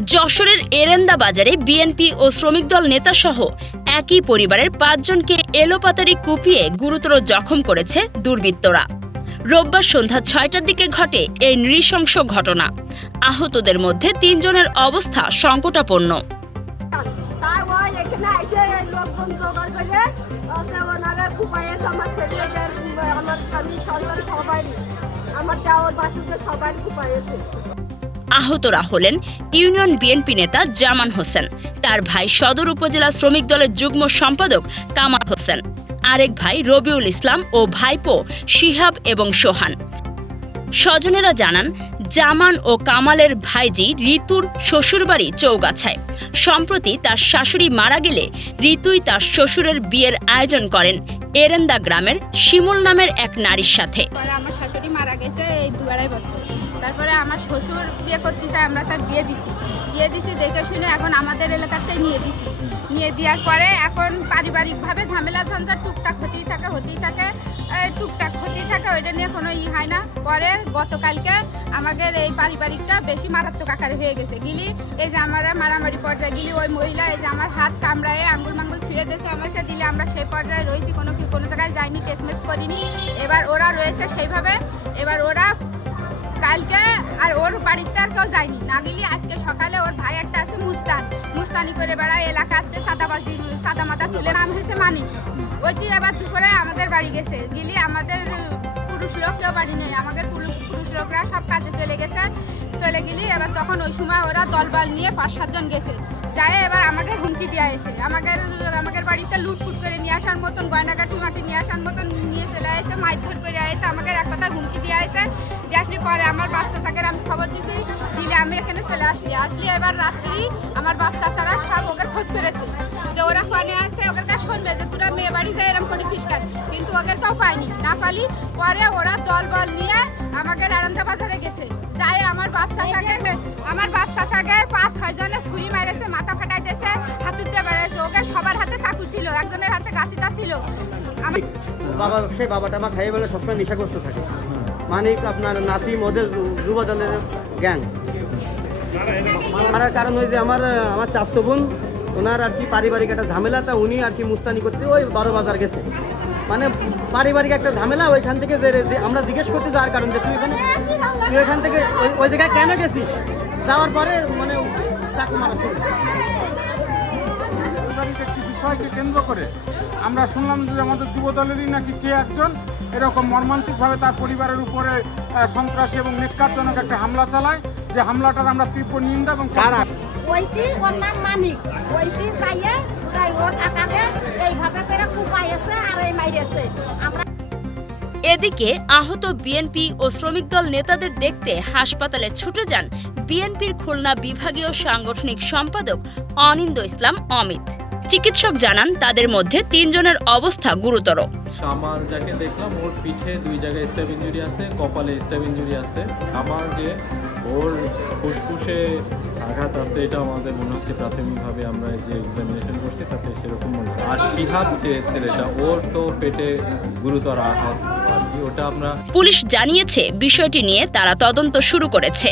যশোরের এরেন্দা বাজারে বিএনপি ও শ্রমিক দল নেতাসহ একই পরিবারের পাঁচজনকে এলোপাতারি কুপিয়ে গুরুতর জখম করেছে দুর্বৃত্তরা। রোববার সন্ধ্যা ছয়টার দিকে ঘটে এই নৃশংস ঘটনা। আহতদের মধ্যে তিনজনের অবস্থা সংকটাপন্ন। আমার স্বামী সবাই আমার দেওয়ার সবাই আহতরা হলেন ইউনিয়ন বিএনপি নেতা জামান হোসেন। তার ভাই সদর উপজেলা শ্রমিক দলের যুগ্ম সম্পাদক কামাল হোসেন। আরেক ভাই রবিউল ইসলাম ও ভাইপো শিহাব এবং সোহান। স্বজনেরা জানান, জামান ও কামালের ভাইজি ঋতুর শ্বশুরবাড়ি চৌগাছায়। সম্প্রতি তার শাশুড়ি মারা গেলে ঋতুই তার শ্বশুরের বিয়ের আয়োজন করেন এরেন্দা গ্রামের শিমুল নামের এক নারীর সাথে। আমার শাশুড়ি মারা গেছে এই দু আড়াই বছর। তারপরে আমার শ্বশুর বিয়ে করতে চাই আমরা তার বিয়ে দিছি। বিয়ে দিছি দেখে শুনে এখন আমাদের এলাকাতেই নিয়ে দিছি। নিয়ে দেওয়ার পরে এখন পারিবারিকভাবে ঝামেলা ঝঞ্ঝা টুকটাক হতেই থাকে হতেই থাকে টুকটাক থাকে ওইটা নিয়ে কোনো ই হয় না। পরে গতকালকে আমাদের এই পারিবারিকটা বেশি মারাত্মক আকারে হয়ে গেছে। গিলি, এই যে আমরা মারামারি পর্যায়ে, গিলি ওই মহিলা, এই যে আমার হাত কামড়ায় আঙ্গুল মাঙ্গুল ছিঁড়ে দিয়েছে আমার সে দিলে আমরা সেই পর্যায়ে রয়েছি, কোনো কি কোনো জায়গায় যাইনি কেসমেস করিনি। এবার ওরা রয়েছে সেইভাবে, এবার ওরা কালকে আর ওর বাড়িতে আর কেউ যায়নি। না গেলে, আজকে সকালে ওর ভাই একটা আছে মুস্তান। মুস্তানি করে বেড়ায়, এলাকাতে সাদা বাজি সাদা মাথা তুলে নাম হয়েছে মানি। ওই কি এবার দুপুরে আমাদের বাড়ি গেছে। গেলে আমাদের পুরুষ লোক, কেউ বাড়ি নেই। আমাদের পুরুষ লোকরা সব কাজে চলে গেছে। চলে গেলি এবার তখন ওই সময় ওরা দলবল নিয়ে পাঁচ সাতজন গেছে। যায়, এবার আমাকে হুমকি দিয়ে এসে আমাকে আমাকে বাড়িতে লুটফুট করে নিয়ে আসার মতন, গয়নাগাটি মাটি নিয়ে আসার মতন নিয়ে চলে আসে মারধর করে আসে আমাকে এক কথায় হুমকি দিয়ে আসে দিয়ে আসলে পরে আমার বাচ্চা চাকের আমি খবর দিছি, দিলে আমি এখানে চলে আসলি। আসলি এবার রাত্রি আমার বাচ্চা ছাড়া খোঁজ করেছে যে ওরা ফোনে আসে ওদের কাছে শুনবে যে তোরা মেয়ে বাড়ি যায় এরকম করেছিস কেন? কিন্তু ওদের কেউ পাইনি না পালি, পরে ওরা দল বল নিয়ে আমাকে আনন্দা বাজারে গেছে। যাই আমার বাপ চাচাকে আমার বাপ চাচাকে পাঁচ, ছয় জনে ছুরি মেরেছে, মাথা ফাটাইতেছে হাতুর দিয়ে বেড়েছে ওকে সবার হাতে চাকু ছিল, একজনের হাতে গাছিটা ছিল। বাবা, সেই বাবাটা আমার খাইয়ে বলে সবসময় নেশাগ্রস্ত থাকে। মানিক আপনার নাসিম ওদের যুব দলের গ্যাং। মারার কারণ যে আমার আমার চাস্তো বোন ওনার আর কি পারিবারিক একটা ঝামেলা তা উনি আর কি মুস্তানি করতে ওই বারো বাজার গেছে। মানে পারিবারিক একটা ঝামেলা ওইখান থেকে যে আমরা জিজ্ঞেস করতে যাওয়ার কারণ যে তুই এখানে তুই ওইখান থেকে ওই- ওই জায়গায় কেন গেছিস? যাওয়ার পরে মানে চাকু মারা শুরু। একটি বিষয়কে কেন্দ্র করে আমরা শুনলাম যে আমাদের যুব দলেরই নাকি কে একজন এরকম মর্মান্তিকভাবে তার পরিবারের উপরে সন্ত্রাসী এবং নিষ্কারজনক একটা হামলা চালায়। যে হামলাটার আমরা তীব্র নিন্দা এবং কারা? ওইটি ওর নাম মানিক। ওইটি যাইয়ে তাই ওর কাকাকে এইভাবে করে কুপাইয়েছে আর এই মাইরেছে। আমরা এদিকে আহত বিএনপি ও শ্রমিক দল নেতাদের দেখতে হাসপাতালে ছুটে যান বিএনপির খুলনা বিভাগীয় সাংগঠনিক সম্পাদক অনিন্দ ইসলাম অমিত। চিকিৎসক জানান তাদের মধ্যে তিনজনের অবস্থা গুরুতর। কামাল যাকে দেখলাম ওর পিঠে দুই জায়গায় স্ট্যাব ইঞ্জুরি আছে কপালে স্ট্যাব ইঞ্জুরি আছে। কামাল যে ওর ফুসফুসে আঘাত আছে, এটা আমাদের মনে হচ্ছে প্রাথমিকভাবে আমরা যে এক্সামিনেশন করছি, তাতে সেরকম মনে আর সিহাব যে ছেলেটা, ওর তো পেটে গুরুতর আঘাত ওটা আমরা পুলিশ জানিয়েছে বিষয়টি নিয়ে তারা তদন্ত শুরু করেছে।